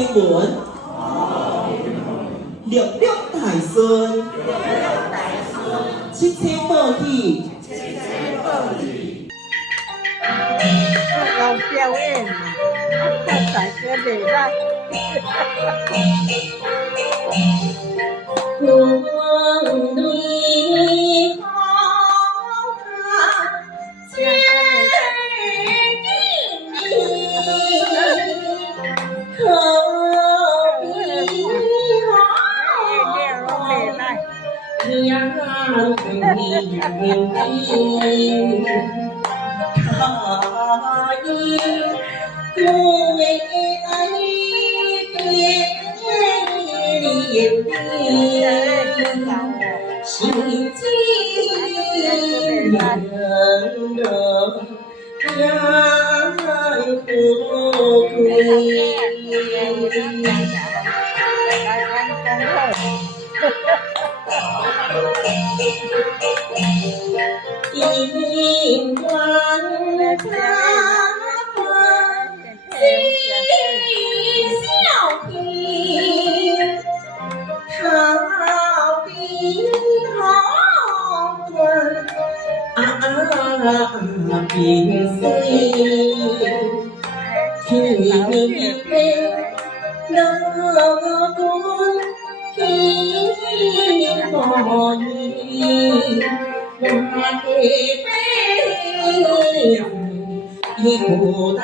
英文，六六大顺，七七报喜。เราเปรี้ยวเองถ้าใส่เกลือเด็ดได้ห่วงดุยของข้าเสียเขาอีหอยังมีข้าอีกูไม่ไอ้เกลียด心机人的呀，苦一碗茶饭，喜笑平，好比好端平生，天平那端天可以。我的悲，一孤单。